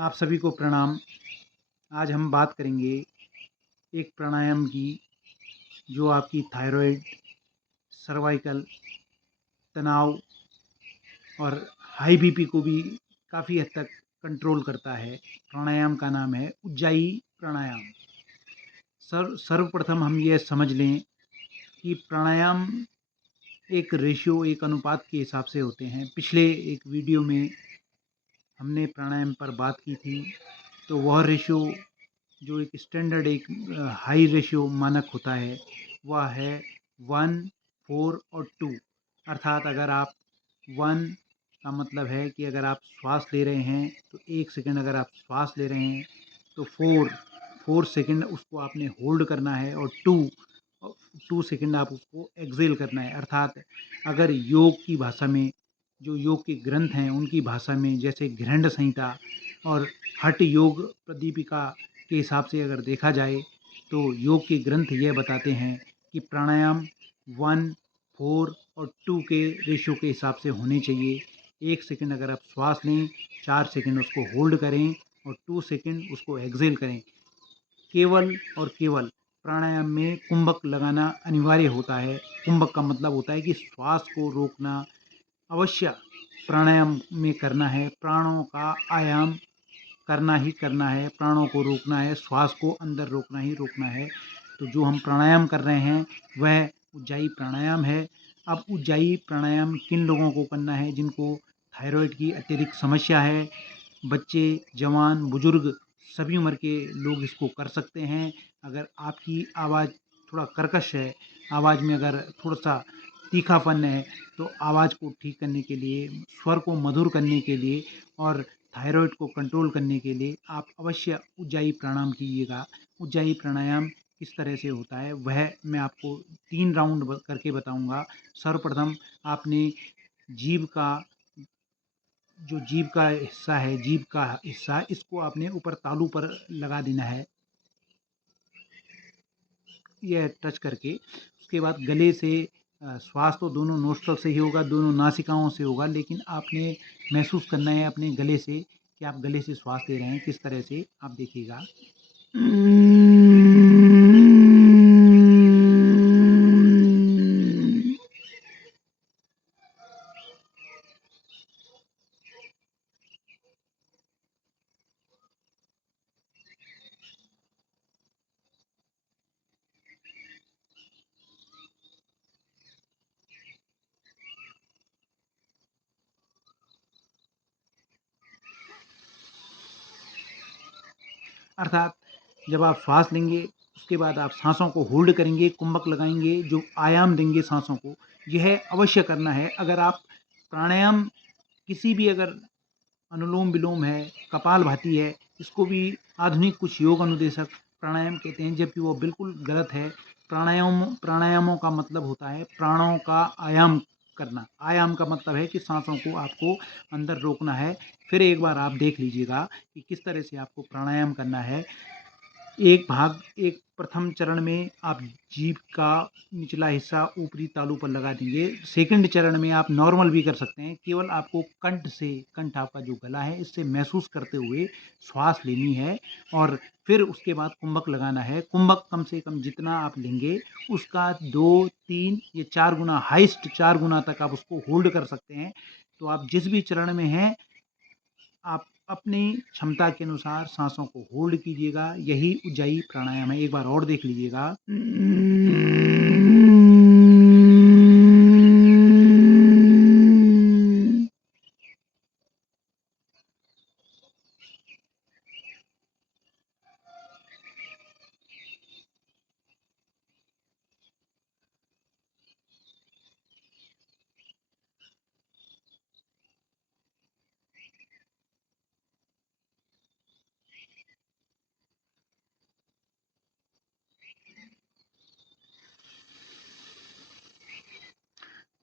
आप सभी को प्रणाम। आज हम बात करेंगे एक प्राणायाम की जो आपकी थायराइड, सर्वाइकल, तनाव और हाई बीपी को भी काफ़ी हद तक कंट्रोल करता है। प्राणायाम का नाम है उज्जाई प्राणायाम। सर्वप्रथम हम ये समझ लें कि प्राणायाम एक रेशियो, एक अनुपात के हिसाब से होते हैं। पिछले एक वीडियो में हमने प्राणायाम पर बात की थी, तो वह रेशियो जो एक स्टैंडर्ड एक हाई रेशियो मानक होता है वह है 1, 4 और 2। अर्थात अगर आप 1 का मतलब है कि अगर आप श्वास ले रहे हैं तो 1 सेकंड अगर आप श्वास ले रहे हैं तो 4 सेकंड उसको आपने होल्ड करना है, और 2 सेकंड आप उसको एक्सेल करना है। अर्थात अगर योग की भाषा में, जो योग के ग्रंथ हैं उनकी भाषा में, जैसे घृण्ड संहिता और हठ योग प्रदीपिका के हिसाब से अगर देखा जाए तो योग के ग्रंथ यह बताते हैं कि प्राणायाम 1, 4 और 2 के रेशियो के हिसाब से होने चाहिए। 1 सेकंड अगर आप श्वास लें, 4 सेकंड उसको होल्ड करें और 2 सेकंड उसको एक्सेल करें। केवल और केवल प्राणायाम में कुंभक लगाना अनिवार्य होता है। कुंभक का मतलब होता है कि श्वास को रोकना अवश्य प्राणायाम में करना है। प्राणों का आयाम करना ही करना है, प्राणों को रोकना है, श्वास को अंदर रोकना ही रोकना है। तो जो हम प्राणायाम कर रहे हैं वह उज्जाई प्राणायाम है। अब उज्जाई प्राणायाम किन लोगों को करना है? जिनको थायराइड की अत्यधिक समस्या है, बच्चे, जवान, बुजुर्ग, सभी उम्र के लोग इसको कर सकते हैं। अगर आपकी आवाज़ थोड़ा कर्कश है, आवाज़ में अगर थोड़ा-सा तीखापन है, तो आवाज़ को ठीक करने के लिए, स्वर को मधुर करने के लिए और थायराइड को कंट्रोल करने के लिए आप अवश्य उज्जाई प्राणायाम कीजिएगा। उज्जाई प्राणायाम किस तरह से होता है वह मैं आपको 3 राउंड करके बताऊंगा। सर्वप्रथम आपने जीभ का, जो जीभ का हिस्सा है, जीभ का हिस्सा, इसको आपने ऊपर तालू पर लगा देना है, यह टच करके। उसके बाद गले से श्वास तो दोनों नोस्ट्रल से ही होगा, दोनों नासिकाओं से होगा, लेकिन आपने महसूस करना है अपने गले से कि आप गले से श्वास ले रहे हैं। किस तरह से आप देखिएगा। अर्थात जब आप श्वास लेंगे उसके बाद आप सांसों को होल्ड करेंगे, कुंभक लगाएंगे, जो आयाम देंगे सांसों को, यह अवश्य करना है। अगर आप प्राणायाम किसी भी, अगर अनुलोम विलोम है, कपालभाति है, इसको भी आधुनिक कुछ योग अनुदेशक प्राणायाम कहते हैं, जबकि वो बिल्कुल गलत है। प्राणायामों का मतलब होता है प्राणों का आयाम करना। आयाम का मतलब है कि सांसों को आपको अंदर रोकना है। फिर एक बार आप देख लीजिएगा कि किस तरह से आपको प्राणायाम करना है। एक प्रथम चरण में आप जीभ का निचला हिस्सा ऊपरी तालू पर लगा देंगे। सेकंड चरण में आप नॉर्मल भी कर सकते हैं। केवल आपको कंठ आपका जो गला है, इससे महसूस करते हुए श्वास लेनी है, और फिर उसके बाद कुंभक लगाना है। कुंभक कम से कम जितना आप लेंगे उसका 2, 3 या 4 गुना, हाइस्ट 4 गुना तक आप उसको होल्ड कर सकते हैं। तो आप जिस भी चरण में हैं, आप अपनी क्षमता के अनुसार सांसों को होल्ड कीजिएगा। यही उज्जाई प्राणायाम है। एक बार और देख लीजिएगा।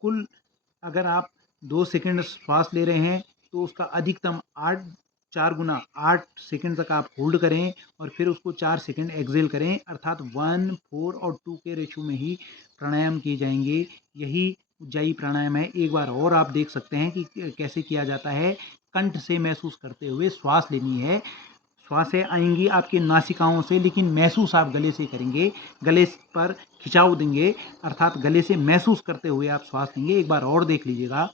कुल अगर आप 2 सेकंड श्वास ले रहे हैं तो उसका अधिकतम 4 गुना 8 सेकंड तक आप होल्ड करें, और फिर उसको 4 सेकंड एक्सेल करें। अर्थात 1, 4 और 2 के रेशियो में ही प्राणायाम किए जाएंगे। यही उज्जाई प्राणायाम है। एक बार और आप देख सकते हैं कि कैसे किया जाता है। कंठ से महसूस करते हुए श्वास लेनी है। श्वासें आएँगी आपकी नासिकाओं से, लेकिन महसूस आप गले से करेंगे। गले पर खिंचाव देंगे, अर्थात गले से महसूस करते हुए आप श्वास लेंगे। एक बार और देख लीजिएगा।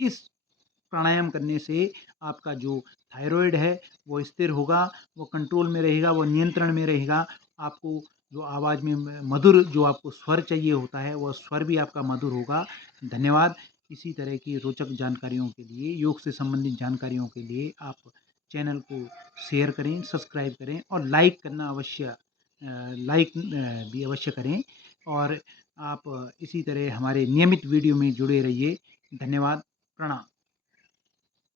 इस प्राणायाम करने से आपका जो थायरॉइड है वो स्थिर होगा, वो कंट्रोल में रहेगा, वो नियंत्रण में रहेगा। आपको जो आवाज़ में मधुर जो आपको स्वर चाहिए होता है, वो स्वर भी आपका मधुर होगा। धन्यवाद। इसी तरह की रोचक जानकारियों के लिए, योग से संबंधित जानकारियों के लिए आप चैनल को शेयर करें, सब्सक्राइब करें और लाइक करना अवश्य लाइक भी अवश्य करें। और आप इसी तरह हमारे नियमित वीडियो में जुड़े रहिए। धन्यवाद। प्रणाम।